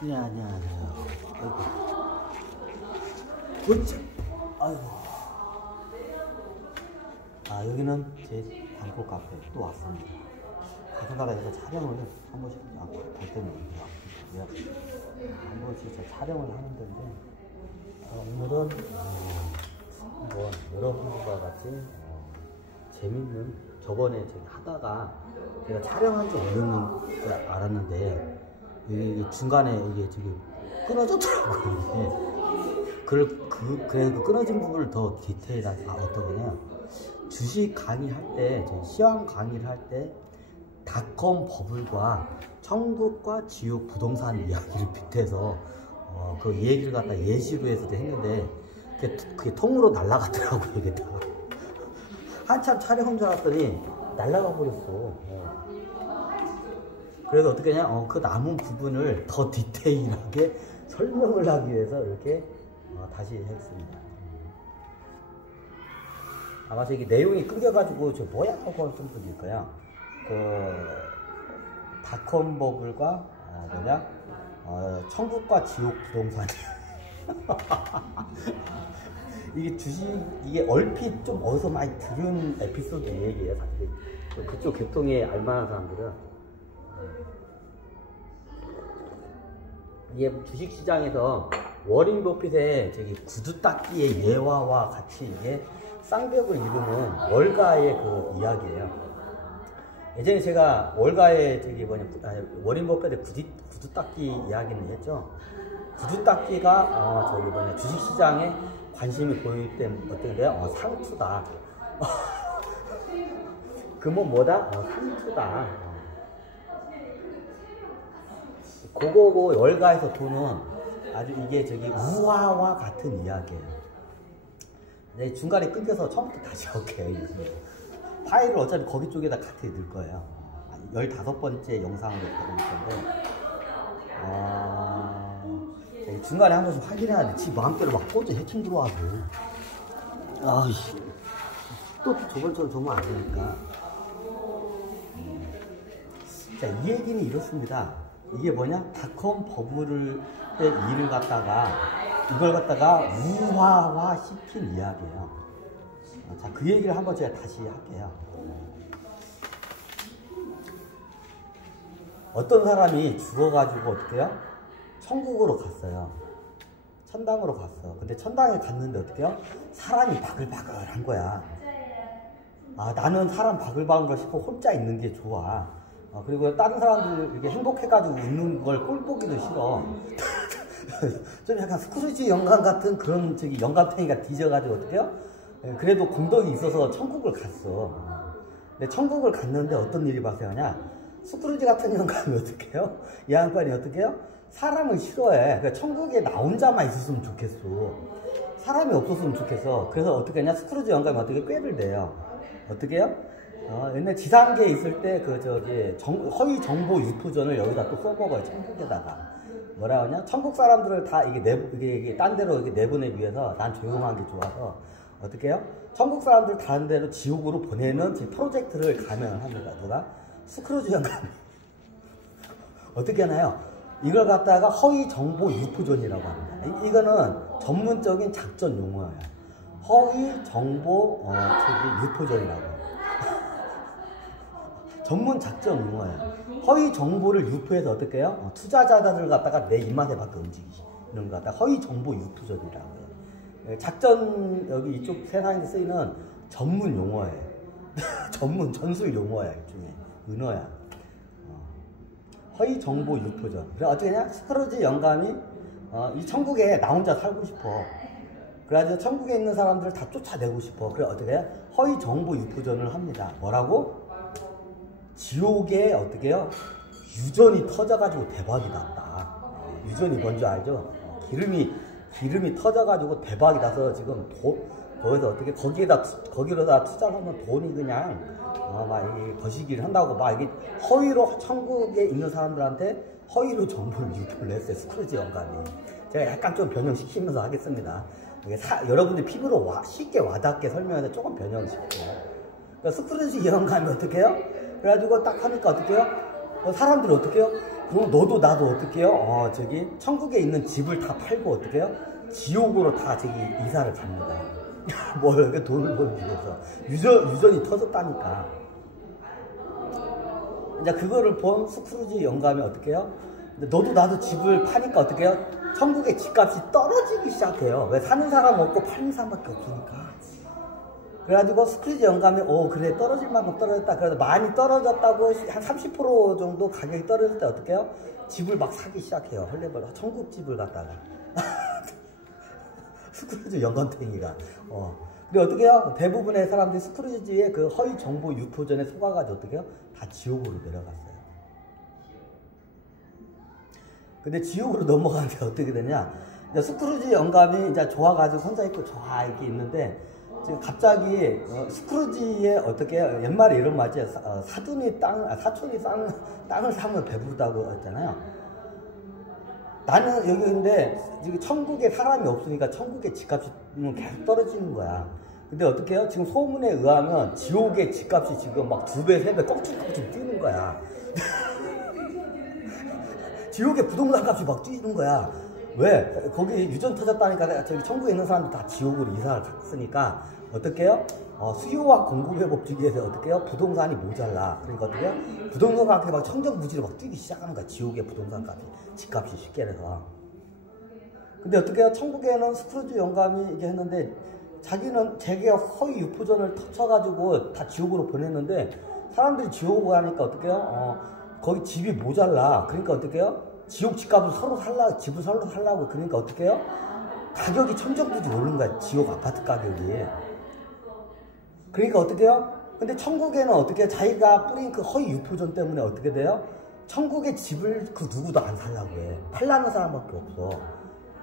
네, 안녕하세요. 아이고. 어째? 아이고. 아, 여기는 제 단골 카페 또 왔습니다. 같은 나라에서 촬영을 한 번씩 갈 때는 한 번씩 촬영을 하는 데인데, 오늘은 한번 여러분과 같이 재밌는, 저번에 하다가 제가 촬영한 지 없는 줄 알았는데 이게 중간에 이게 지금 끊어졌더라고요. 그래서 그 끊어진 부분을 더 디테일하게 어떤 거냐, 주식 강의할 때, 시황 강의를 할 때 닷컴 버블과 천국과 지옥 부동산 이야기를 빗대서 그 얘기를 갖다 예시로 해서 했는데 그게 통으로 날아가더라고요. 이게 다 한참 촬영한 줄 알았더니 날아가 버렸어. 그래서 어떻게 하냐, 그 남은 부분을 더 디테일하게 설명을 하기 위해서 이렇게 다시 했습니다. 아마 저기 내용이 끊겨가지고 저 뭐야 하고 할 분일 거야. 닷컴 버블과 천국과 지옥 부동산. 이게 이게 얼핏 좀 어디서 많이 들은 에피소드 얘기예요, 사실. 그쪽 계통에 알만한 사람들은. 이게 주식시장에서 워린 버핏의 구두 닦기의 예화와 같이 이게 쌍벽을 이루는 월가의 그 이야기예요. 예전에 제가 월가의 워린 버핏의 구두 닦기 이야기는 했죠. 구두 닦기가 주식시장에 관심이 보일 때 어떤데요? 상투다. 그건 뭐다? 상투다. 그거고 월가에서 보는 아주 이게 우화와 같은 이야기예요. 네, 중간에 끊겨서 처음부터 다시 할게요. 파일을 어차피 거기 쪽에다 같이 넣을 거예요. 15번째 영상으로 보일 건데, 중간에 한 번씩 확인해야 돼. 지 마음대로 막 꽂아 해킹 들어와서. 또 저번처럼 조면 안 되니까. 자, 이 얘기는 이렇습니다. 이게 뭐냐? 닷컴 버블의 일을 이걸 갖다가 우화화 시킨 이야기예요. 자, 그 얘기를 한번 제가 다시 할게요. 어떤 사람이 죽어가지고 어떡해요? 천국으로 갔어요. 천당으로 갔어. 근데 천당에 갔는데 어떡해요? 사람이 바글바글한 거야. 나는 사람 바글바글 싶어 혼자 있는 게 좋아. 그리고 다른 사람들 이렇게 행복해가지고 웃는 걸 꼴 보기도 싫어. 좀 약간 스크루지 영감 같은 그런 영감탱이가 뒤져가지고 어떡해요? 그래도 공덕이 있어서 천국을 갔어. 근데 천국을 갔는데 어떤 일이 발생하냐? 스크루지 같은 영감이 어떡해요? 이 양반이 어떡해요? 사람을 싫어해. 그러니까 천국에 나 혼자만 있었으면 좋겠어. 사람이 없었으면 좋겠어. 그래서 어떻게 하냐? 스크루지 영감이 어떻게 꾀를 내요. 어떻게 해요? 옛날 지상계에 있을 때 허위 정보 유포전을 여기다 또 써먹어요. 천국에다가. 뭐라 하냐? 천국 사람들을 다 이게 딴 데로 이렇게 내보내기 위해서 난 조용한 게 좋아서 어떻게 해요? 천국 사람들 다른 데로 지옥으로 보내는 프로젝트를 감행합니다. 누가? 스크루지 영감이. 어떻게 하나요? 이걸 갖다가 허위 정보 유포전이라고 합니다. 이거는 전문적인 작전 용어예요. 허위 정보 유포전이라고. 전문 작전 용어예요. 허위 정보를 유포해서 어떻게 해요? 투자자들을 갖다가 내 입맛에 맞게 움직이는 거 갖다가 허위 정보 유포전이라고 해요. 작전, 여기 이쪽 세상에서 쓰이는 전문 용어예요. 전술 용어야, 일종의. 은어야. 허위 정보 유포전. 그래, 어떻게 하냐? 스크루지 영감이, 이 천국에 나 혼자 살고 싶어. 그래가지고 천국에 있는 사람들을 다 쫓아내고 싶어. 그래, 어떻게 해요? 허위 정보 유포전을 합니다. 뭐라고? 지옥에 어떻게 해요? 유전이 터져가지고 대박이 났다. 유전이 뭔지 알죠? 기름이 터져가지고 대박이 나서 지금 거기서 어떻게 거기로다 투자를 하면 돈이 그냥 막 거시기를 한다고 막 이게 허위로 천국에 있는 사람들한테 허위로 정보를 유포를 했어요. 스크루지 영감이. 제가 약간 좀 변형시키면서 하겠습니다. 여러분들 피부로 쉽게 와닿게 설명해서 조금 변형시킬게요. 그러니까 스크루지 영감이 어떻게 해요? 그래가지고 딱 하니까 어떻게 해요? 사람들이 어떻게 해요? 그럼 너도 나도 어떻게 해요? 저기 천국에 있는 집을 다 팔고 어떻게 해요? 지옥으로 다 저기 이사를 갑니다. 뭘 이렇게 돈을 벌기 위해서 유전이 터졌다니까. 이제 그거를 본 스크루지 영감이 어떻게 해요? 너도 나도 집을 파니까 어떻게 해요? 천국의 집값이 떨어지기 시작해요. 왜? 사는 사람 없고 파는 사람밖에 없으니까. 그래가지고 스크루지 영감이 그래 떨어질 만큼 떨어졌다. 그래서 많이 떨어졌다고 한 30% 정도 가격이 떨어질 때 어떻게 해요? 집을 막 사기 시작해요. 헐레벌 천국 집을 갖다가. 스크루지 영감탱이가. 근데 어떻게 해요? 대부분의 사람들이 스크루지의 그 허위 정보 유포전에 속아가지고 어떻게 해요? 다 지옥으로 내려갔어요. 근데 지옥으로 넘어가는데 어떻게 되냐? 이제 스크루지 영감이 이제 좋아가지고 혼자 있고 좋아 이렇게 있는데 지금 갑자기 스크루지의 어떻게 해요? 옛말에 이런 말이지 사촌이 땅을 사면 배부르다고 했잖아요. 나는 여기 근데 지금 천국에 사람이 없으니까 천국의 집값이 계속 떨어지는 거야. 근데 어떻게 해요? 지금 소문에 의하면 지옥의 집값이 지금 막 2배, 3배 껑충껑충 뛰는 거야. 지옥의 부동산 값이 막 뛰는 거야. 왜? 거기 유전 터졌다니까 저기 천국에 있는 사람들 다 지옥으로 이사를 갔으니까 어떻게 해요? 수요와 공급의 법칙에서 어떻게 해요? 부동산이 모자라. 그러니까 어떻게 해요? 부동산 가격이 막 천정부지로 막 뛰기 시작하는 거야. 지옥의 부동산 값이. 집값이 쉽게 해서. 근데 어떻게 해요? 천국에는 스크루지 영감이 이게 했는데 자기는 제게 허위 유포전을 터쳐가지고 다 지옥으로 보냈는데 사람들이 지옥으로 가니까 어떻게 해요? 거기 집이 모자라. 그러니까 어떻게 해요? 지옥 집값을 집을 서로 살라고. 그러니까 어떻게 해요? 가격이 천정부지 오른 거야. 지옥 아파트 가격이. 그러니까 어떻게 해요? 근데 천국에는 어떻게 해요? 자기가 뿌린 그 허위 유포전 때문에 어떻게 돼요? 천국의 집을 그 누구도 안 살라고 해. 팔라는 사람밖에 없어.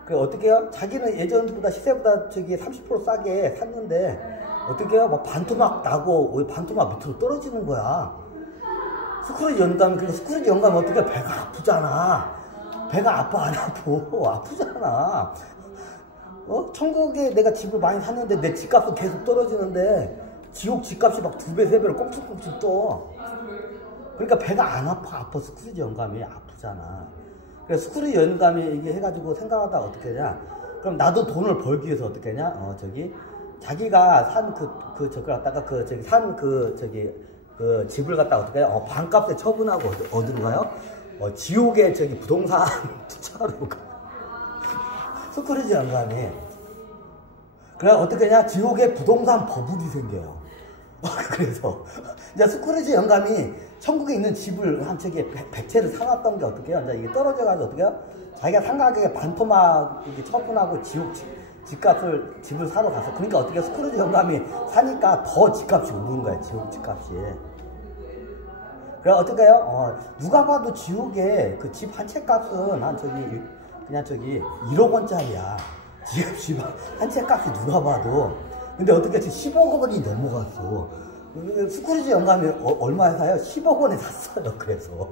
그래 어떻게 해요? 자기는 예전보다 시세보다 저기 30% 싸게 샀는데 어떻게 해요? 뭐 반토막 나고 반토막 밑으로 떨어지는 거야. 스크루지 영감, 그러니까 스크루지 영감 어떻게 해? 배가 아프잖아. 배가 아파 안 아파? 아프잖아. 천국에 내가 집을 많이 샀는데 내 집값은 계속 떨어지는데 지옥 집값이 막 2배, 3배로 꽁충꽁충 떠. 그러니까 배가 안 아파. 스크루지 영감이 아프잖아. 그래서 스크루지 영감이 이게 해가지고 생각하다가 어떻게 하냐. 그럼 나도 돈을 벌기 위해서 어떻게 하냐. 자기가 산 저걸 갖다가 그 집을 갖다가 어떻게 해요? 반값에 처분하고 어디로 가요? 지옥에 부동산 투자로 가. 스크루지 영감이. 그래 어떻게 하냐? 지옥에 부동산 버블이 생겨요. 그래서 이제 스크루지 영감이 천국에 있는 집을 한 저기 100채를 사놨던 게 어떻게 해요? 이제 이게 떨어져가지고 어떻게 해요? 자기가 상가격에 반토막 처분하고 집을 사러 갔어. 그러니까 어떻게 스크루지 영감이 사니까 더 집값이 오른 거야. 지옥 집값이. 그래 어떻게 해요? 누가 봐도 지옥에 그 집 한 채 값은 그냥 1억 원짜리야. 집 한 채 값이 누가 봐도. 근데 어떻게 지금 10억 원이 넘어갔어. 스크루지 영감이 얼마에 사요? 10억 원에 샀어요. 그래서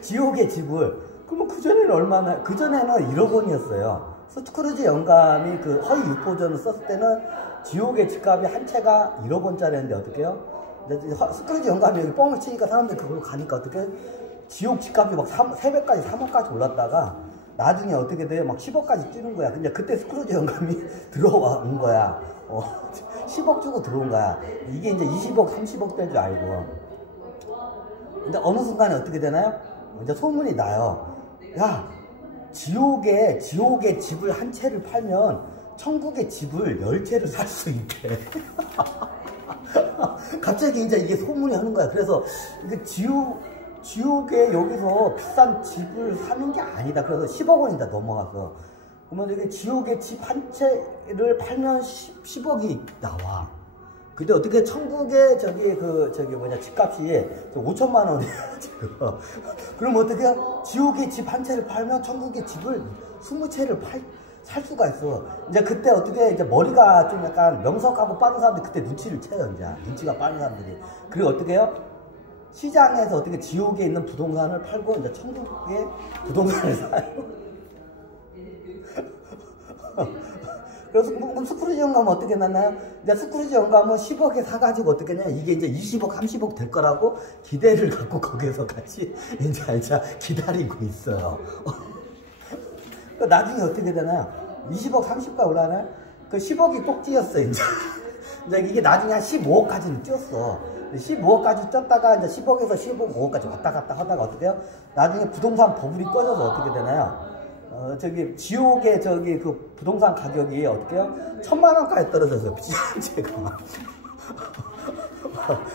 지옥의 집을. 그러면 그전에는 그전에는 1억 원이었어요. 스크루지 영감이 그 허위 유포전을 썼을 때는 지옥의 집값이 한 채가 1억 원짜리였는데 어떻게 해요? 스크루지 영감이 여기 뻥을 치니까 사람들이 그걸로 가니까 어떻게 지옥 집값이 막 3배까지 3억까지 올랐다가 나중에 어떻게 돼요? 막 10억까지 뛰는 거야. 근데 그때 스크루지 영감이 들어온 거야. 10억 주고 들어온 거야. 이게 이제 20억, 30억 될 줄 알고. 근데 어느 순간에 어떻게 되나요? 이제 소문이 나요. 야, 지옥의 집을 한 채를 팔면 천국의 집을 10채를 살 수 있대. 갑자기 이제 이게 소문이 하는 거야. 그래서 이게 지옥에 여기서 비싼 집을 사는 게 아니다. 그래서 10억 원이다 넘어가서. 그러면 이게 지옥의 집 한 채를 팔면 10억이 나와. 근데 어떻게 천국의 집값이 5천만 원이야, 지금. 그럼 어떻게 해요? 지옥의 집 한 채를 팔면 천국의 집을 20채를 살 수가 있어. 이제 그때 어떻게 이제 머리가 좀 약간 명석하고 빠른 사람들이 그때 눈치를 채요, 이제. 눈치가 빠른 사람들이. 그리고 어떻게 해요? 시장에서 어떻게 지옥에 있는 부동산을 팔고 이제 천국의 부동산을 사요. 그래서 그럼 스크루지 영감은 어떻게 났나요? 이제 스크루지 영감은 10억에 사가지고 어떻게 했냐? 이게 이제 20억, 30억 될 거라고 기대를 갖고 거기서 같이 이제 기다리고 있어요. 나중에 어떻게 되나요? 20억, 30가 올라가나요? 그 10억이 꼭지였어, 이제. 이제 이게 나중에 한 15억까지는 뛰었어. 15억까지 뛰었다가 이제 10억에서 15억까지 왔다 갔다 하다가 어떻게 해요? 나중에 부동산 버블이 꺼져서 어떻게 되나요? 저기 지옥의 저기 그 부동산 가격이 어떻게 해요? 1000만 원까지 떨어졌어요. 제가.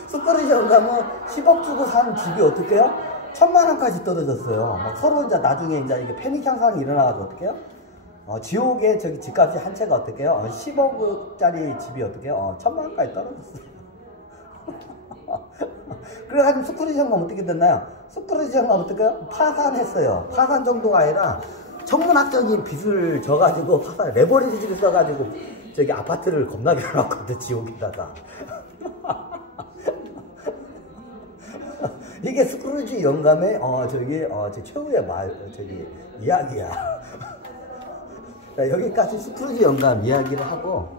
스크루지 영감은 10억 주고 산 집이 어떻게 해요? 1000만 원까지 떨어졌어요. 막 서로 이제 나중에 이제 이게 패닉 현상이 일어나가지고 어떻게 해요? 지옥의 저기 집값이 한 채가 어떻게 해요? 10억짜리 집이 어떻게 해요? 1000만 원까지 떨어졌어요. 그래가지고 스크루지 영감 어떻게 됐나요? 스크루지 영감 어떻게 해요? 파산했어요. 파산 정도가 아니라 천문학적인 빚을 져가지고 파산, 레버리지를 써가지고 저기 아파트를 겁나게 해놨거든, 지옥에다가. 이게 스크루지 영감의 제 최후의 저기 이야기야. 여기까지 스크루지 영감 이야기를 하고